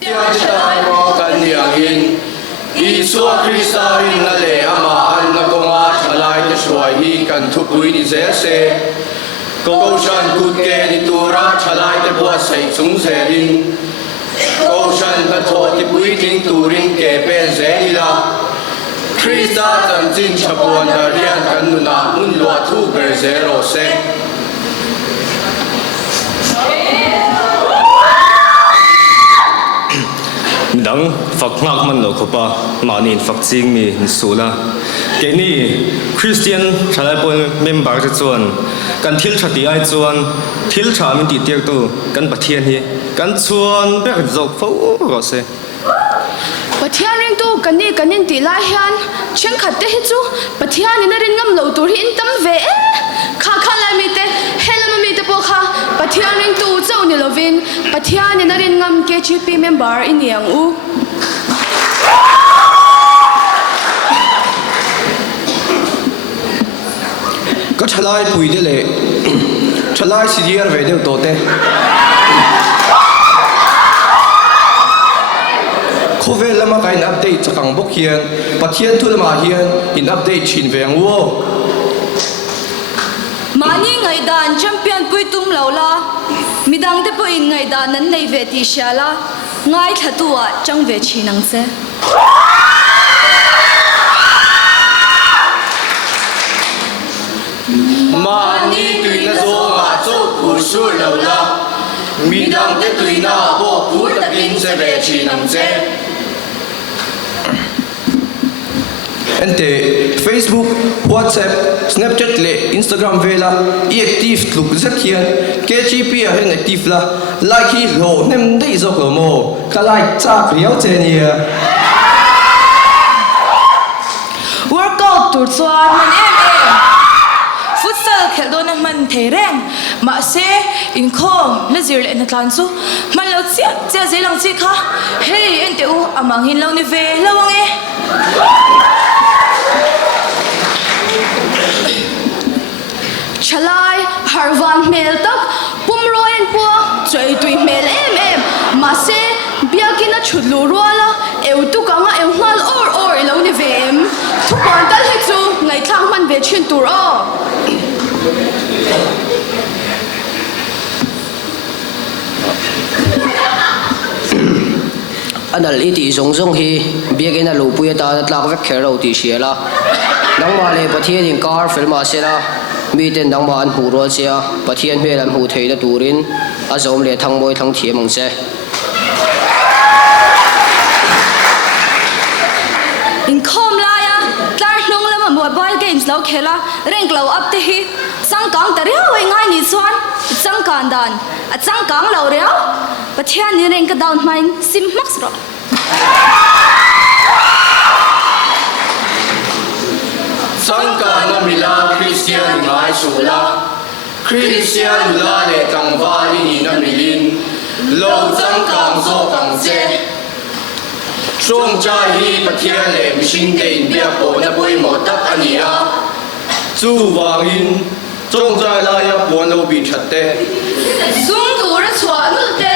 Tiang chalai mo kan niang in Isua Krista in na le ama an na konga chalai te suai hi kan thupui ni se Câu sân cút kê đi tu ra chalai te bua sei chung se rin Câu sân ta thọ ti bui ting tu rin kê pen se hi la Krista tan jin chapuan da rian kan nu na mun lua thu ber se ro se Dang phật ngạc man lo khopa mà nín phật chính mi sula cái này Christian chalai pon member cho chuan kan thil thati ai chuan thil tha min ti tiak tu kan pathian hi kan chuan be jok fo ro se pathian ring tu kan nin ti lai hian chen khat te hi chu pathian in rin ngam lo tur hi in tam ve kha lai mi te helam mi te po kha pathian ring tu chau ni lovin pathian in rin ngam KGP member in yang u có chalai pui de le chalai si diar ve de to te khove lama kain update chakang bok hian pathian thul ma hian in update chin veng wo mani ngai dan champion pui tum lo la midang te po in ngai dan nan nei ve ti shala ngai thatua chang ve chinang se mani tui na zo ma zo pu su lo la mi dang te tui na bo pu ta kin se ve chi nam che ente Facebook WhatsApp Snapchat le Instagram vela i active tluk zat hian KGP a hen active la like hi lo nem dei zo ko mo ka like cha kriau che ni workout tur chuan man futsal khel do na man thereng ma se in khom na zir le na tlan chu man lo chia zelang chi kha hey ente u amang hin lo ni ve lawang e chalai harvan mel tak pumroin po choi tui mel em ma se biakina chulu rola eu tu kanga eu hmal or lo ni vem thu kon tal he chu ngai thang man ve chin tur o anal iti zong hi biagena lupuya ta tlak vek khero ti siala nangma le pathian in car filma sela mi ten nangma an hu ro sia pathian hmel an hu theida turin azom le thangmoi thang thiamang se in khom laya tlar hnung lama mobile games lo khela rank lo up te hi sangkang ta reu wei ngai ni chuan sangkan dan a sangkang lo reu pathian ni rank down mine sim max ro sangka na mila Christian ngai sula Christian la le tang va ni na milin lo sangkang zo kang che Song chai hi pathian le mishing te in bia po na boi mo tak ania chu wang in song chai la ya po no bi thatte sung tu ra chwa nu te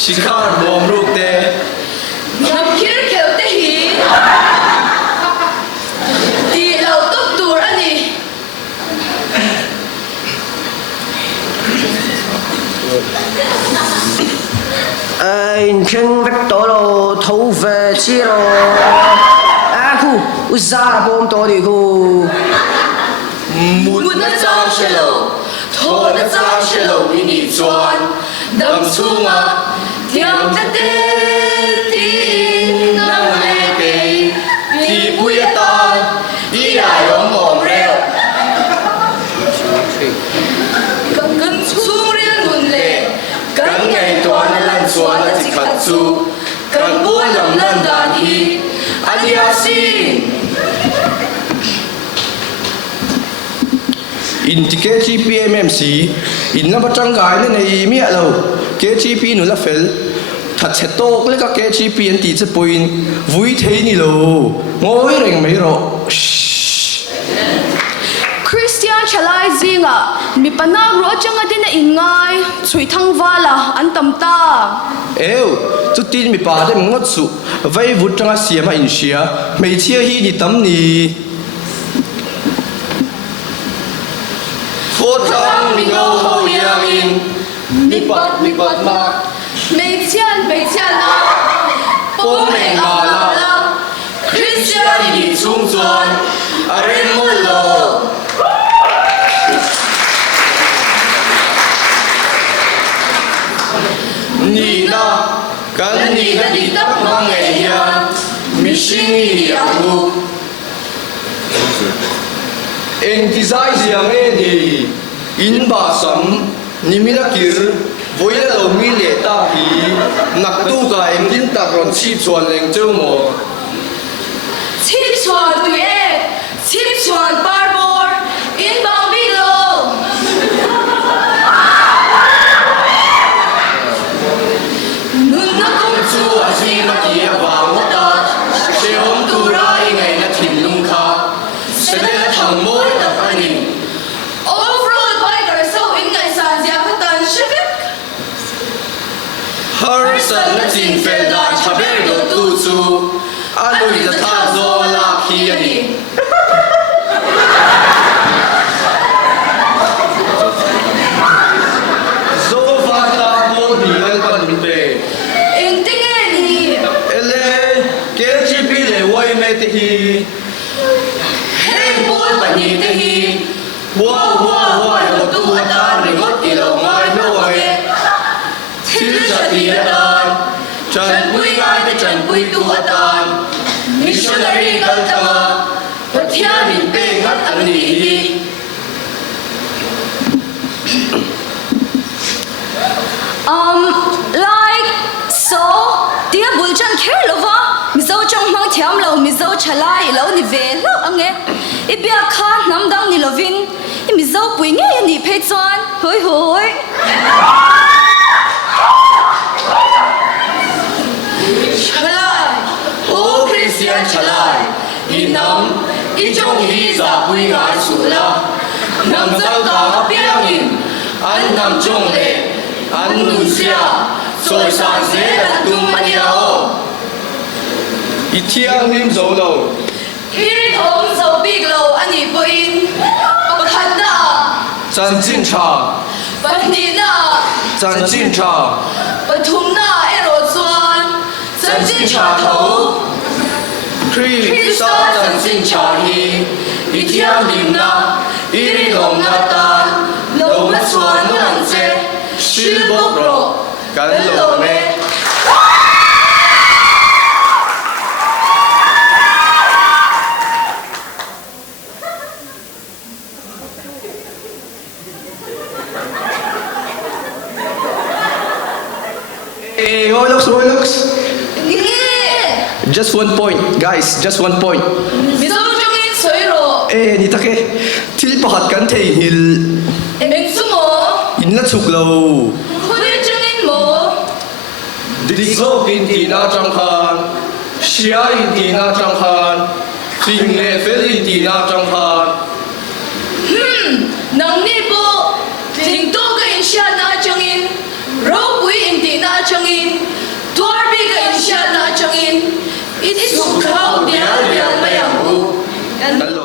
shikhar bom ruk te nam khir khel te hi ti lo tuk tur ani in chen vek to lo thâu về chi lo a khu uzara bom to di khu mut na chang shelo tho na chang shelo ini chuan dam chunga tiang ta te ti nang le te ti puya ta ti ai rom mom reo kan chung rian mun le kan ngai to na lan chuan na chi khat chu kan bu lam nan dan hi adia sin in ti KGP MMC in na batang gai na nei mi alo KGP nu la fel that che tok le ka KGP an ti che poin vui thei ni lo ngoi reng mai ro Christian chalai zinga mi panak ro changa din a in ngai chui thang wala an tam ta eo chu tin mi pa de ngot su vai vut tanga siama in sia mei chia hi ni tam ni phô thang mi ngô ho yang in mi pat ma mei chian na po mei ma la Christian ni chung chuan a ren mo lo ni na kan ni na di tap mang e hian mi sing ni amu en dizai ziang e ni in ba sam ni mi na kir voya lo mi le ta hi nak tu ka em din ta ron chi chuan leng cheu mo chip chuan tu e chip chuan barbor in bang bi lo nun na kum chu a chi ma ki a wa mo ta se hom tu ra i ngai na thin lung kha se le thang moi ta ani overall biker so in ngai san zia khatan shibik har san na chin fel da chaber do tu chu a lui da tha zo la khi ani zo fa ta mo ni al pan mi te in ting e ni ele ke chi pi le wai me te hi heng bol pani te hi wa yo tu ta ni ngot ti lo ngai no wai thil cha ti dan chan pui ngai te chan pui tu atan missionary kal tama pathian in pe ngat ani hi like so tia bulchan kher lova mizo chong mang thiam lo mizo chalai lo ni ve lo ange ibia kha namdang ni lovin I mizo pui nge ni phe chuan hoi hoi chalai o Christian chalai inam I chong hi za pui ngai su la nam zang ka piang in an nam chong le an nu sia soi san se la tum mania o I thiang lim zo lo irin om zo big lo ani poin pakhat na chan chin cha pani na chan chin cha pathum na ero chuan chan chin cha tho Krista chan chin cha hi I thiang lim na iri lom na tan lo ma chuan no an che shil bok ro kan lo me Hey, Olox. ni Just 1 point, guys. Just 1 point. mizo chong in soiro Eh, ni take. Til pahat kan thei hil. eng sumo In na chuk lo. khudin chong in mo Dik zo in ti na chang khan. Shia in ti na chang khan. Sing le fel in ti na chang khan. nang ni po ting to ka in sha na chong in ro pui in ti na chong in tuar bi ka in sha na chong in it's so crowded ya mayang Kan lo